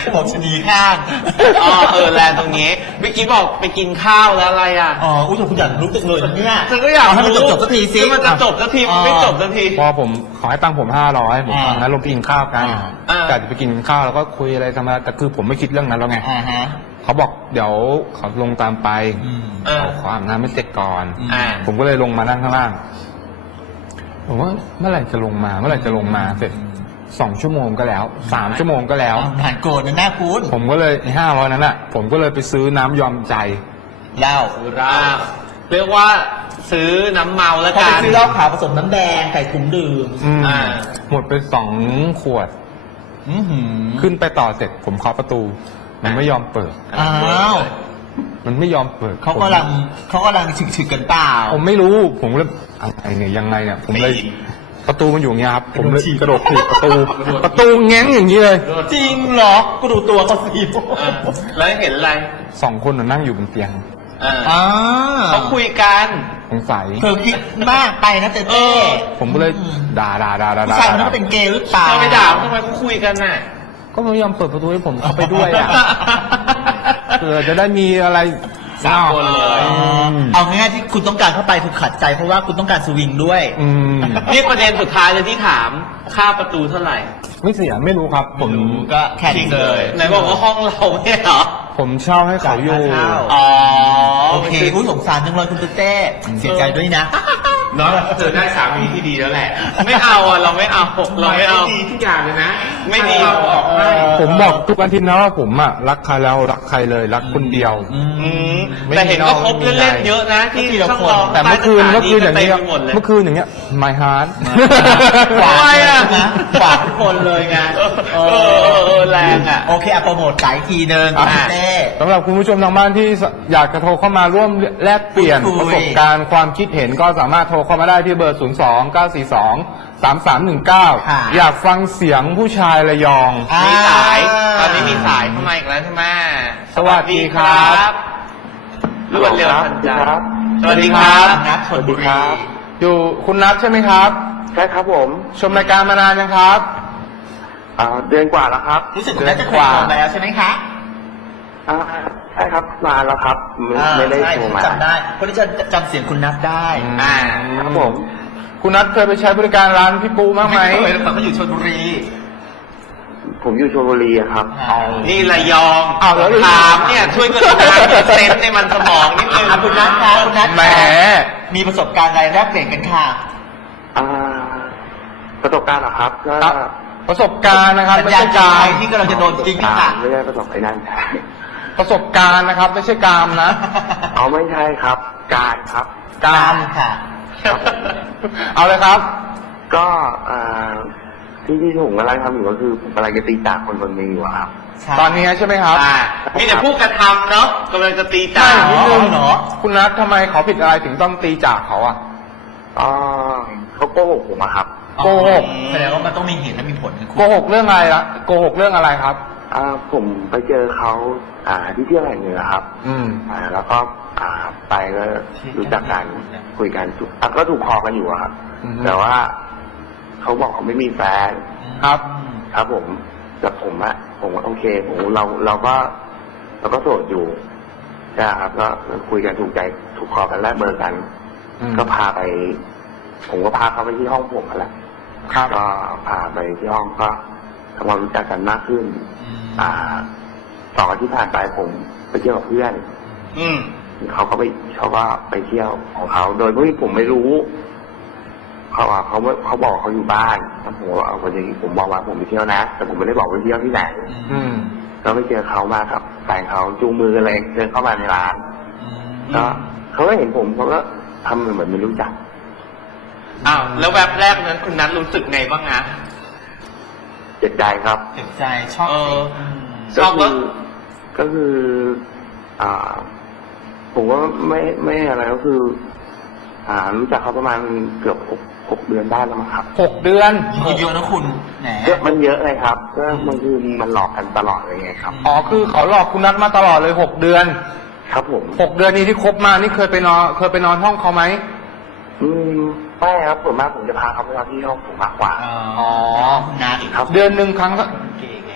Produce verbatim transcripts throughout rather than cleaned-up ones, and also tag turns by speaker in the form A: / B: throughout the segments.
A: บอกชนีข้าง
B: อ๋อเออแลนด์ตรงนี้เมื่อกี้บอกไปกินข้าวแล้วอะไรอ่ะ
A: อ๋ออุ้ยแต่คุณอยากรู้จังเลยนะเนี่ย
B: ฉันก็อยาก
A: ให้มันจบจบสักทีสิ
B: มันจะจบสักทีมันไม่จบสักที
C: พอผมขอให้ตังค์ผมห้าร้อยผมตอนนั้นลงไปกินข้าวกัน
B: อ่า
C: กะจะไปกินข้าวแล้วก็คุยอะไรธรรมดาแต่คือผมไม่คิดเรื่องนั้นแล้วไง
A: อ่าฮะ
C: เขาบอกเดี๋ยวเขาลงตามไป
A: อืม
B: เออ
C: เขาขออาบน้ำไม่เสร็จก่อน
B: อ่า
C: ผมก็เลยลงมานั่งข้างล่างผมว่าเมื่อไหร่จะลงมาเมื่อไหร่จะลงมาเสร็จสองชั่วโมงก็แล้วสามชั่วโมงก็แล้ว
A: ผ่านโกรธนะหน้าคุณ
C: ผมก็เลยห้าร้อยนั้นอ่ะ ผมก็เลยไปซื้อน้ำยอมใจ
A: เหล้า
B: อ่าเรียกว่าซื้อน้ำเมาแล้ว
A: เขา
B: กั
A: ไป
B: น
A: ซื้อเหล้าขาวผสมน้ำแดงใส่ถุงดื่ม
C: อืม
B: อ่า
C: หมดไปสองขวด
A: อื้อหือ
C: ขึ้นไปต่อเสร็จ ผมเคาะประตู มันไม่ยอมเปิด
A: อ้าว
C: มันไม่ยอมเปิด
A: เขากำลังเขากำลังฉึกๆกันเปล่า
C: ผมไม่รู้ ผมเลยอะไรเนี่ยยังไงเนี่ย ผมเลย
B: ปีน
C: ประตูมันอยู่อย่างเงี้ยครับ ผมเลย
A: กระโดดถีบ
C: กระโดดถีบประตู ประตูแง้งอย่างนี้เลย
A: จริงเหรอกูดูตัวเขาสิ
B: อ่าแล้วเห็นอะไร
C: สองคนน่ะนั่งอยู่บนเตียง
B: อ่า
A: อ่า
B: เขาคุยกัน
C: สงสัย
A: เธอคิดมากไปนะเต้
B: เอ
A: เต้
B: อ
C: ผมก็เลยด่าด่าด่าด่า
A: ผู้
C: ด่า
A: ชายคนนั้นก็เป็นเกย์หรือเปล่า
B: เธอไปด่าทำไมเขาคุยกันน่ะ
C: ก็ไม่ยอมเปิดประตูให้ผมเข้าไปด้วยอ่ะเผื่อจะได้มีอะไร
B: สามคนเลย
A: อ๋อเอาง่ายๆที่คุณต้องการเข้าไปคือขัดใจเพราะว่าคุณต้องการสวิงด้วย
C: อืม
B: นี่ประเด็นสุดท้ายเลยที่ถามค่าประตูเท่าไหร่
C: ไม่เสียไม่รู้ครับ ผม
A: ก็แค่นี้เลย
B: ไหนบอกว่าห้องเราไม่เหรอ
C: ผมเช่าให้เขาอยู่
A: จ่ายค่าเช่า
B: อ๋อ
A: โอเคอุ้ยสงสารจังเลยคุณตุ๊เต้เสียใจด้วยนะ
D: เนาะเธอได้สามีที่ดีแล้วแหละ
B: ไม่เอาอ่ะเราไม่เอาเราไม่เอา
D: ดีทุกอย่างเลยนะ
B: ไม่ดี
D: เราออกให้
C: ผมบอกทุกอาทิตย์นะว่าผมอ่ะรักใครแล้วรักใครเลยรักคนเดียว
B: อืมแต่เห็นก็คบเล่นๆเยอะนะที่ช่องรอง
C: แต่เมื่อคืนเมื่อคืนอย่าง
B: เต็ม
C: เงี้ย
B: ไปหมดเลย
C: เมื่อคืนอย่างเงี้ย my heart
A: ฝาก
B: ทำไมอ่ะ
A: นะฝากทุกคนเลยไง
B: เออเออเออเออแรงอ่ะ
A: โอเคอะโปรโมทสายทีนึง
C: อ่ะ
A: คุณเต้
C: สำหรับคุณผู้ชมทางบ้านที่อยากจะโทรเข้ามาร่วมแลกเปลี่ยน
A: พูดคุย
C: ประสบการณ์ความคิดเห็นก็สามารถโทรเข้ามาได้ที่เบอร์ ศูนย์ สอง เก้า สี่ สอง สาม สาม หนึ่ง เก้า
A: ค่ะ
C: อยากฟังเสียงผู้ชายระยอง
A: อ่า
B: มีสาย ตอนนี้มีสายเข้ามาอีกแล้วใช่ไหม
C: สวัสดีครับ
B: รวดเร็วทันใจ
D: ครับ
B: สวัสดีครับ
A: นัดชนบุรี
C: อยู่คุณนัทใช่ไหมครับ
D: ใช่ครับผม
C: ชมรายการมานานยังครับ
D: อ่าเดือนกว่าแล้วครับ
A: รู้สึกคุณน่าจะเคยโทรมาแล้วใช่ไหมคะ
D: อ่าใช่ครับนานแล้วครับไม่
A: อ่า
D: ไม่ได้
A: ใช่
D: โทร
A: ผม
D: มา
A: จำได้เพราะที่ฉันจำเสียงคุณนัทได้
B: อ่า
D: ครับผม
C: คุณนัทเคยไปใช้บริการร้านพี่ปูบ้างไหม
A: เคยแต่ก็อยู่ชลบุรี
D: ผมอยู่ชลบุรีอะครับ
A: เอา
B: นี่ระยอง
C: อ้าวแล้ว
B: ถามเนี่ยช่วยกรุณามีเซนส์ในมันสมองนิดนึง
A: อ่ะคุณนัทคะคุณนัท
C: แหม
A: มีประสบการณ์อะไรแลกเปลี่ยนกันค่ะ
D: อ่าประสบการณ์เหรอครับก็
C: ครับ ประสบการณ์นะครับ
A: สัญ
C: ไม่
A: ญาณ
C: ใช่
A: ใจ
C: การ
A: ที่กำลังจะโดนจริง
D: อ่า
A: ค่ะ
D: ไม่ได้ประสบไอ้นั่นใช่
C: ประสบการณ์นะครับ ไม่ใช่กามนะ
D: เอาไม่ใช่ครับ การครับ
C: กาม
A: ค่ะ
C: เอาเลยครับ
D: ก็อ่าที่ที่ผมกำลังทำอยู่ก็คือผมกำลังจะตีจากคนคนหนึงอยู่อะครับ
C: ตอนนี้ใช่ไหมครับ
B: อ่ามีแต่ผู้กระทำเนาะกำลังจะตี
C: ใช่
B: จ่า
C: นิดนึง
A: เหรอ
C: คุณนัททำไมเขาผิดอะไรถึงต้องตีจากเขาอ่ะ
D: อ่าเขาโกหกผมอะครับ
C: โกหก
A: แสดงว่ามันต้องมีเหตุและมีผลนะคุณ
C: โกหกเรื่องอะไรละโกหกเรื่องอะไรครับ
D: อ่าผมไปเจอเขาอ่าที่เที่ยวแห่งหนึ่งอะครับ
C: อืม
D: อ่าแล้วก็อ่าไปก็รู้จักกันคุยกันอ่ะก็ถูกคอกันอยู่อะครับ
C: อือฮึ
D: แต่ว่าเขาบอกเขาไม่มีแฟน
C: ครับ
D: ครับผมแต่ผมอะผมว่าโอเคผมเราเราก็เราก็โสดอยู่ใช่ครับก็คุยกันถูกใจถูกคอกันแลกเบอร์กัน
C: อืม
D: ก็พาไป ผมก็พาเขาไปที่ห้องผมนั่นแหละ
C: ครับ
D: ก็พาไปที่ห้องก็ทำความรู้จักกันมากขึ้น อ่าสองอาทิตย์ผ่านไปผมไปเที่ยวกับเพื่อน
B: อืม
D: เขาก็ไปเขาก็ไปเที่ยวของเขา โดยที่ผมไม่รู้ เขาอ่ะเขาเขาบอกเขาอยู่บ้านแล้วผมว่าเอาวันนี้ผมบอกว่าผมไปเที่ยวนะ แต่ผมไม่ได้บอกไปเที่ยวที่ไหน
C: อืม
D: ก็ไปเจอเขามาครับแฟนเขาจูงมืออะไรเดินเข้ามาในร้านก็เขาก็เห็นผมเขาก็ทำเหมือนไม่รู้จัก
B: อ้าวแล้วแวบแรกนั้นคุณนัทรู้สึกไงบ้างอะ
D: เจ็บใจครับ
A: เจ็บใจชอบ
B: เออ
A: สิ
B: ชอบ
D: ก็
B: ปะ
D: คือก็คือ อ่า ผมว่าไม่ไม่อะไรก็คือ อ่า รู้จักเขาประมาณเกือบหกหกเดือนได้แล้วมั้งครับ
C: หกเดือน
A: เยอะนะคุณแหม
D: เยอะมันเยอะเลยครับก็มันคือมันหลอกกันตลอดเลยไงครับ
C: อ๋อ คือเขาหลอกคุณนัทมาตลอดเลยหกเดือน
D: ครับผม
C: หกเดือนนี้ที่คบมานี่เคยไปนอน เคยไปนอนห้องเขาไหม
D: อืมไม่ครับส่วนมากผมจะพาเขาไปนอนที่ห้องผมมากกว่า
A: อ๋อคุณนัท
D: ครับ
C: เดือนหนึ่งครั้งก็
A: เก๋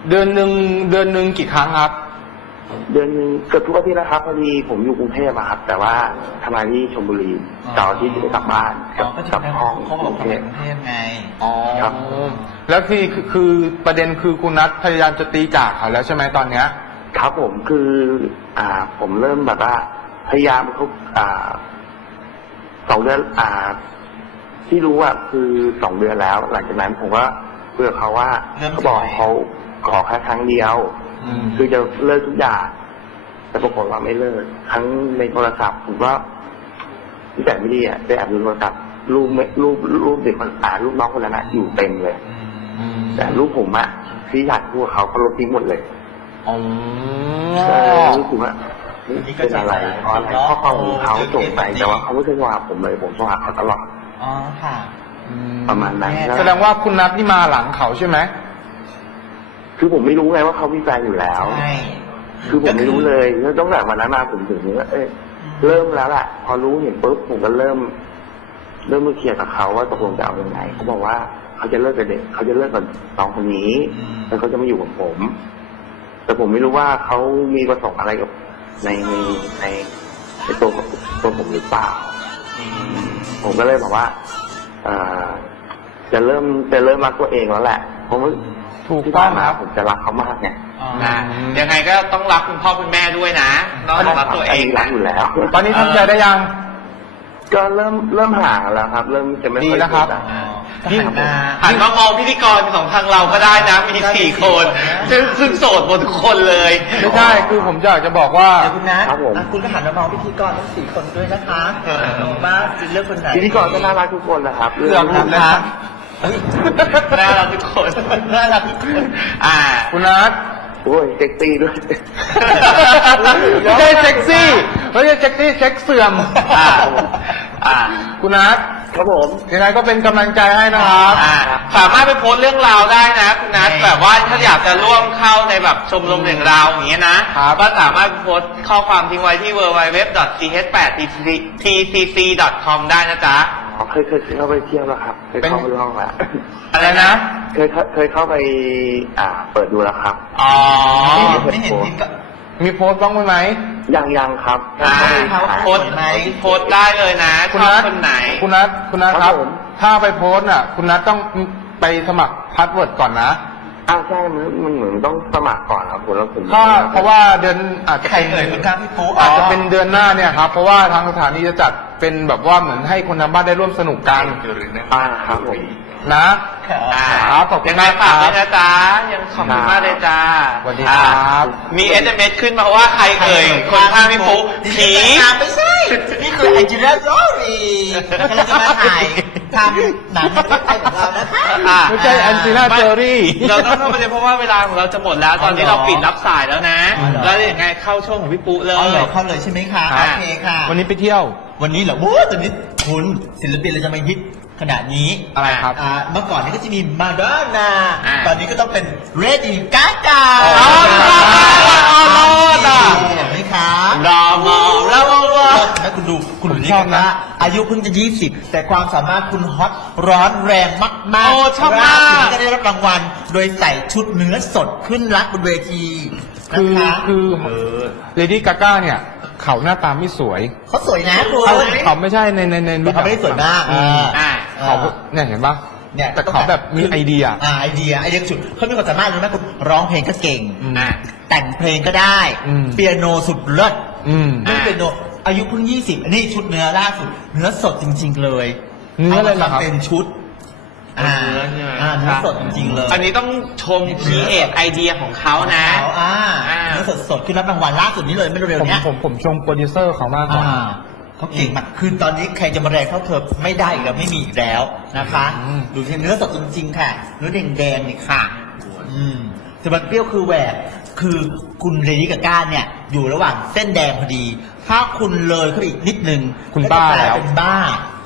C: เดือนหนึ่งเดือนหนึ่งกี่ครั้งครับ
D: เดือนหนึงเกือบทุกอาทิตย์นะครับพอดีผมอยู่กรุงเทพอะครับ แต่ว่าทำงานที่ชลบุรีเสาร์อาที่จะไปกลับบ้าน
A: อ๋
D: กั
A: อบ ก็ถึ
D: กั
A: ง
D: บ
A: ได้
D: ห้อง
A: เขาบอก
D: กรุง
A: เขา
D: เท
A: ไป
D: พ
A: กรุงเทพไง
C: อ๋อ
D: ครับ
C: แล้วคือคือคือประเด็นคือคุณนัทพยายามจะตีจากเขาแล้วใช่ไหมตอนเนี้ย
D: ครับผมคือ อ่า ผมเริ่มแบบว่า พยายามเขาอ่าสองเดือนอ่า ที่รู้ว่าคือสองเดือนแล้ว หลังจากนั้นผมก็เพื่อเขาว่า
A: เริ่ม
D: เขาบอก
A: ถอย
D: เขาขอแค่ครั้งเดียว
C: อืม
D: คือจะเลิกทุกอย่างแต่ปรากฏว่าไม่เลิกทั้งในโทรศัพท์ผมก็ที่แต่ไม่ดีอ่ะได้แอบดูโทรศัพท์รูปไม่รูปรูปเด็กคนอ่ารูปน้องคนนั้นอะอยู่เต็มเลย
C: อืม
D: แต่รูปผมอะที่อยากพูดกับเขาเขาลบทิ้งหมดเลย
C: อ๋อ
D: ก็รู้สึกว่าเฮ้ยเป็นอะไรเพราะอะไรข้อความของเขาส่งไปแต่ว่าเขาไม่เคยโทรหาผมเลยผมโทรหาเขาตลอด
A: อ๋อค่ะ
C: อืม
D: ประมาณนั้น
C: แสดงว่าคุณนัทนี่มาหลังเขาใช่ไหม
D: คือผมไม่รู้ไงว่าเขามีแฟนอยู่แล้ว
A: ใช่
D: คือผมไม่รู้เลยแล้วตั้งแต่วันนั้นมาผมถึงว่าเอ้ยเริ่มแล้วแหละพอรู้เห็นปุ๊บผมก็เริ่ม เริ่มมาเคลียร์กับเขาว่าตกลงจะเอายังไงเขาบอกว่าเขาจะเลิกกับเด็กเขาจะเลิกกับน้องคนนี้แล้วเขาจะมาอยู่กับผม แต่ผมไม่รู้ว่าเขามีประสงค์อะไรกับในในในในตัวตัวผมหรือเปล่า ผมก็เลยบอกว่าเอ่อจะเริ่มจะเริ่มรักตัวเองแล้วแหละเพราะว่า
C: ถูก
D: ที่
C: ต้อ
D: ผ่าง น
C: ค
D: มา
C: รับ
D: ผมจะรักเขามากไง
A: อ๋อ
B: นะยังไงก็ต้องรักคุณพ่อคุณแม่ด้วยนะต้องรักตัวเอง
D: รักอยู่แล้ว
C: ตอนนี้ทำใจได้ยัง
D: ก็เริ่มเริ่มห่างแล้วครับ เริ่มจะไม่
C: ดี
D: ค่อย
C: แล้วครับ
D: เจอกัน
A: อ๋อ
B: ยิ่ง
A: หันมา
B: หันมามองพิธีกรของทางเราก็ได้นะ มีสี่คนซึ่งซึ่งโสดหมดทุกคนเลย
C: ไม่ใช่ คือผมอยากจะบอกว่า
A: เดี๋ยวคุณนัท
D: ครับผม
A: อ่ะคุณก็หันมามองพิธีกรทั้งสี่คนด้วยนะคะว่าจะเลือกคนไหน
D: พิธีกรก็น่ารักทุกคนนะครับ
C: เลือกครับ
A: นะคะเฮ้ย
B: น่ารักทุกคน
A: น่ารักทุกคน
B: อ่า
C: คุณนัท
D: โอ้ยเซ็กซี่ด้วย
C: ไม่ใช่เซ็กซี่ไม่ใช่เซ็กซี่เซ็กเสื่อม
B: อ่า อ่า
C: คุณนัท
D: ครับผม
C: ยังไงก็เป็นกำลังใจให้นะครับ
B: อ่า สามารถไปโพสต์เรื่องราวได้นะคุณนัทแบบว่าถ้าอยากจะร่วมเข้าในแบบชมรมเรื่องราวอย่างเงี้ยนะครับ ก็สามารถโพสต์ข้อความทิ้งไว้ที่ ดับเบิลยู ดับเบิลยู ดับเบิลยู ดอท ซี เอช แปด ที ซี ซี ดอท คอม ได้นะจ๊ะ
D: อ๋อเคยเคยเคยเข้าไปเที่ยวแล้วครับ เคยเข้าไปลองแล้ว
B: อะไรนะ
D: เคยเข้าเคยเข้าไป อ่า เปิดดูแล้วครับ
B: อ๋อ
A: ไม่เห็นไม่เห็นพิมพ์ก็
C: มีโพสต์บ้างไหม
D: ยังยังครับ
B: อ่า
D: เข้าไปหา
B: โพสต์โพสต์ได้เลยนะ
C: คุณ
B: ชอบ
C: นัท
B: คนไหน
C: คุณนัทคุณนัทค
D: ครั
C: รับ
D: บผม
C: ถ้าไปโพสต์อ่ะ คุณนัทต้องไปสมัครพาสเวิร์ดก่อนนะ
D: อ้าวใช่มันมันเหมือนต้องสมัครก่อนครับผมแล้วผม
C: ถ้าเพราะว่าเดือนอาจจะ
A: ใคร
C: เป็น
A: เอ่ยคุณข้างพี่ปุ๊
C: อาจจะเป็นเดือนหน้าเนี่ยครับ เพราะว่าทางสถานีจะจัดเป็นแบบว่าเหมือนให้คนทางบ้านได้ร่วมสนุกกัน
D: อ่าครับผม
C: นะ
B: อ่า
C: ครับขอบคุณ
B: ยังไง
C: มาก
B: ฝาก
C: ครั
B: ด้ว
C: บ
B: ยนะจ๊ะ ยังขอบคุณมากเลยจ้า
C: สวัสดีครับ
B: อ่ามีเอสเอ็มเอสขึ้นมาว่าใครเอ่ย คนข้างพี่ปุ๊ผี
A: ไม่ใช่ นี่คือแองเจลิน่าโจลีกำลังจะมาถ่ายทำหนังในประเทศไทยของเรานะคะ
B: อ่า
C: ไม่ใช่แอนจีน่าเจอรี่
B: เราต้องเข้าประเด็นเพราะว่าเวลาของเราจะหมดแล้ว ตอนนี้เราปิดรับสายแล้วนะ
A: อ๋อเหรอ
B: แล้วยังไงเข้าช่วงของพี่ปุ๊เล
A: อ๋อเหรอย เข้าเลยใช่ไหมคะ
B: ครับ
A: โอเคค่ะ
C: วันนี้ไปเที่ยว
A: วันนี้เหรอโอ้ตอนนี้คุณศิลปินเราจะมาฮิตขนาดนี้
C: อะไรครับ
A: อ่าเมื่อก่อนนี้ก็จะมีมาดอนนา
B: อ่า
A: ตอนนี้ก็ต้องเป็นเรดี้กากา
B: อ๋ออ๋อรอดอ่ะ
A: เห็นไหมคะ
B: รอมาแล้วว่า
A: แล้วคุณดูคุณ
C: ผม
A: ดู
C: ชอบนะ
A: อายุเพิ่งจะยี่สิบแต่ความสามารถคุณฮอตร้อนแรงมากๆ
B: โอ้ชอบมาก
A: ล่สุดก็ได้รับรางวัล โดยใส่ชุดเนื้อสดขึ้นรักบนเวทีนะ
C: คือ
A: คะ
C: คือเลดี้กาก้าเนี่ย เขาหน้าตาไม่สวย
A: เขาสวยนะคุณ
C: เขาเขาไม่ใช่ในในใน
A: แต่เขาไม่ได้สวยมาก
C: อืม
B: อ่า
C: เขาเนี่ยเห็นปะ
A: เนี่ย
C: แต่เขาแบบมีไอเดีย
A: อ่าไอเดียไอเดียสุดเขามีความสามารถรู้ไหมคุณร้องเพลงก็เก่ง
C: อืม
B: อ่า
A: แต่งเพลงก็ได้
C: อืม
A: เปียโนสุดเลิศ
C: อืม
A: เล่นเปียโนอายุเพิ่งยี่สิบอันนี้ชุดเนื้อล่าสุด เนื้อสดจริง ๆ เลย
C: เนื้อเลยเหรอครับ
A: ามาทำเป็นชุด อ่า
B: เนื้อใช่ไหม
A: อ่าเนื้อสดจริงๆเลย
B: อันนี้ต้องชมคีเอทไอเดียของเขานะ
A: เอาอ่า
B: อ่า
A: เนื้อสดสดๆขึ้นรับรางวัลล่าสุดนี้เลยไม่เร็ว
C: ผม
A: ๆเนี้ย
C: ผมผมชมโปรดิวเซอร์เขามากกว่า
A: อ่าเขาเก่งมากคือตอนนี้ใครจะมาแรงเท่าเธอไม่ได้อีกแล้วไม่มีอีกแล้วนะคะ
C: อืม
A: ดูที่เนื้อสดจริงๆค่ะ เนื้อแดงๆนี่ค่ะ อืมแต่มันเปรี้ยวคือแหวกคือคุณเรดี้กับก้านเนี่ย อยู่ระหว่างเส้นแดงพอดี ถ้าคุณเลยเข้าไปอีกนิดนึง
C: คุณบ้า
A: ก็จะกลย
C: แล้ว
A: เป็นบ้า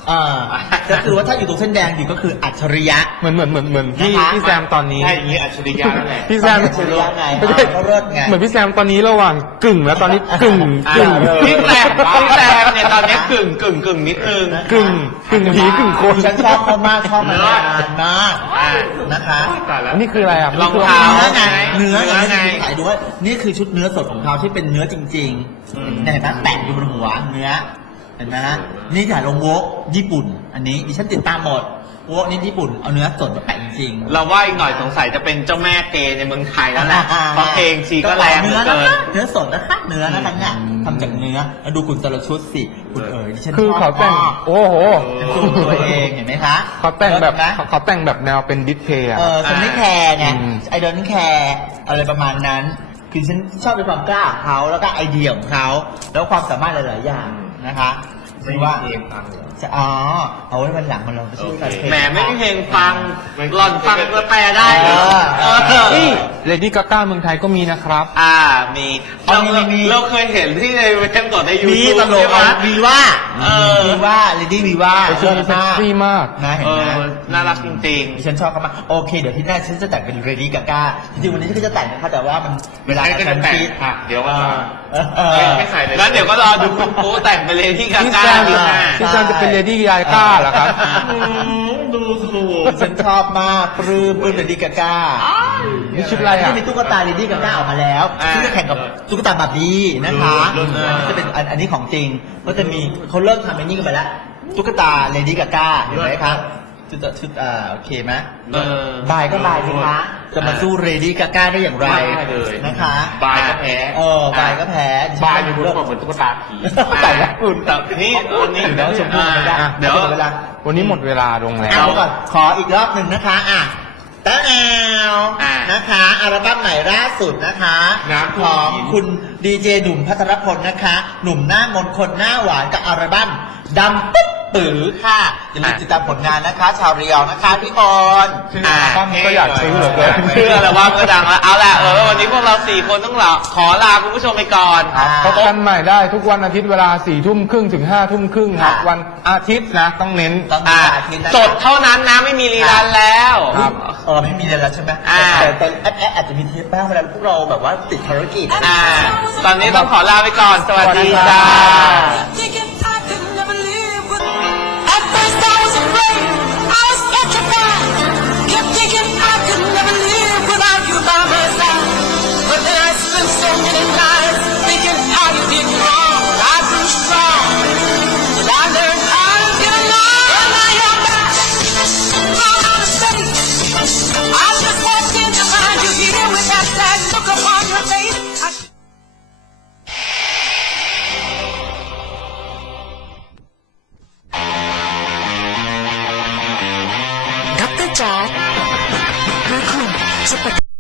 A: อ่าก็คือว่าถ้าอยู่ตรงเส้นแดงอยู่ก็คืออัจฉริยะ
C: เหมือนเหมือนเหมือนเหมือนพี่
A: นะคะ
C: พี่แซมตอนนี้
B: ใช่อย่างนี้อัจฉริยะนั่นแหละ
C: พี่แซม
A: อัจฉริยะไง
C: ไม่ใช่
A: เขาเลิศไง
C: เหมือนพี่แซมตอนนี้ระหว่างกึ่งแล้วตอนนี้กึ่งกึ่ง
B: พี่แซมพี่แซมเนี่ยตอนนี้กึ่งกึ่งกึ่งนิดนึง
C: กึ่งกึ่งผีกึ่งคน
A: ฉันชอบเขามากชอบมานานมาก
B: อ่า
A: นะคะ
C: อันนี้คืออะไรอ่ะ
B: รองเท้า
A: เนื้อไง
B: เนื้
A: เนื้อ
B: อ
A: ไง
B: ไง
A: ถ่ายดูว่านี่คือชุดเนื้อสดของเขาที่เป็นเนื้อจริง
B: อืม
A: ๆเนี่ยเห็นไหมแปะอยู่บนหัวเนื้อเห็นไหมฮะนี่ถ่ายลงโวกญี่ปุ่น อันนี้ดิฉันติดตามหมดโวกนี่ญี่ปุ่นเอาเนื้อสดมาแปะจริงๆ
B: เราว่าอีกหน่อยสงสัยจะเป็นเจ้าแม่เกย์ในเมืองไทยแล้วแหละเพราะเพลงชีก็แรงเหลื
A: เนื้
B: อ
A: อ
B: เกิ
A: นะคะ
B: น
A: เนื้อสดนะคะเนื้อนะคะเนี่ยทำจากเนื้อแล้วดูคุณแต่ละชุดสิคุณเอ๋ยดิฉัน
C: คือ
A: ชบ
C: เขาแต่ง
A: มาก
C: โอ้โห
A: เป็นตัวเองเห็นไหมคะ
C: เขาแต่งแบบ
A: นะ
C: เขาเขาแต่งแบบแนวเป็นดิสเพย์อ่ะ
A: เออฉันไม่แคร์ไง
C: อืม
A: ไอดอนแคร์อะไรประมาณนั้น คือฉันชอบในความกล้าของเขาแล้วก็ไอเดียของเขาแล้วความสามารถหลาย ๆ อย่างนะคะไม่ว่าจะอ๋อเอาไว้วันหลังมันเราไปช่วยกัน
B: แหมไม่มีเพลงฟังหล่อนฟังก็แปลได้
A: เออ
B: เออ
C: นี่เลดี้กาก้าเมืองไทยก็มีนะครับ
B: อ่ามี
A: เอา
B: เรา
A: มีมี
B: เราเคยเห็นที่ในเว็บก่อนในยู
A: มี
B: ทูบ
A: ตลก
B: ใช่ไหม
A: วีว่า
B: เออ
A: วีว่าเลดี้วีว่า
C: ไอชุดนี้เซ็กซี่มาก
A: นะเห็น
B: เอ
A: ไหม
B: อน่ารักจริง
A: ดิฉันชอบเขามากโอเค เดี๋ยวที่หน้าฉันจะแต่งเป็นเรดี้กาก้าจริงๆวันนี้ฉันก็จะแต่งนะคะแต่ว่ามันเวลา
B: ใช่ก็จะแต่งค่ะเดี๋ยวว่า
A: เออเออ
B: ไม่ใส่เลยงั้นเดี๋ยวก็รอดูคุณปูแต่งไปเลยที่กา
C: พี่
B: ก้า
C: แซม
B: ดีหน้า
C: พี่แซมจะเป็นเลดี้ยายก้าเหรอครับ
B: ดูถูก
A: ฉันชอบมากปลื้มปลื้มเรดี้กาก้า
C: นี่ชุดอะไรอ่ะ
A: ที่มีตุ๊กตาเรดี้กาก้าออกมาแล้ว
B: อ่า
A: ซึ่งจะแข่งกับตุ๊กตาบาร์บี้นะคะ
B: รุ่นๆ
A: เออจะเป็นอันอันนี้ของจริงก็จะมีเขาเริ่มทำอันนี้กันไปแล้วตุ๊กตาเรดี้กาก้าเห็นไหมครับชุดชุดอ่าโอเคไหม
B: เออ
A: บายก็บายสิคะจะมาสู้เรดี้กาก้าได้อย่างไร
B: ไม่ได้เลย
A: นะคะ
B: บายก็แพ้
A: เออบายก็แพ้
B: บายเป็นคนเหมือนตุ๊กตาผี
A: แต่ละคุณ
B: แต่นี่คนนี้
A: เดี๋ยวชมพู่ไม่ได้
C: อ่ะ
B: เดี๋ยว
A: หมดเวลา
C: วันนี้หมดเวลาลงแล้
A: เอา
C: ว
A: ก่อนขออีกรอบหนึ่งนะคะอ่ะตาแอว
B: อ่ะ
A: นะคะอัลบั้มใหม่ล่าสุดนะคะ
B: น้ำ
A: ของคุณดีเจหนุ่มพัทรพลนะคะ หนุ่มหน้ามนต์คนหน้าหวานกับอัลบั้มดำปึ๊บปือค่ะอย่าลืมติดตามผลงานนะคะ ชาวเรียวนะคะพี่บอล
B: อ่า
C: ตั้มก็อยากซื้อเหลือเกิน
B: เชื่อแล้วว่าก็ดังแล้วเอาละเออวันนี้พวกเราสี่คนต้องลาขอลาคุณผู้ชมไปก่อน
A: อ่า
C: พบกันใหม่ได้ทุกวันอาทิตย์เวลาสี่ทุ่มครึ่งถึงห้าทุ่มครึ่งครับ
A: ค่ะ
C: วันอาทิตย์นะ ต้องเน้น
A: ต้องมี
B: อ่า
A: อาทิตย์นะ
B: สดเท่านั้นนะไม่มีรีลันแล้ว
C: ครับ
A: เออไม่มีเลยแล้วใช่ไหม
B: อ่า
A: แต่แต่แอดแอดอาจจะมีเทปบ้างเวลาพวกเราแบบว่าติดภารกิจ
B: อ่า ตอนนี้ต้องขอลาไปก่อน สวัสดีจ้า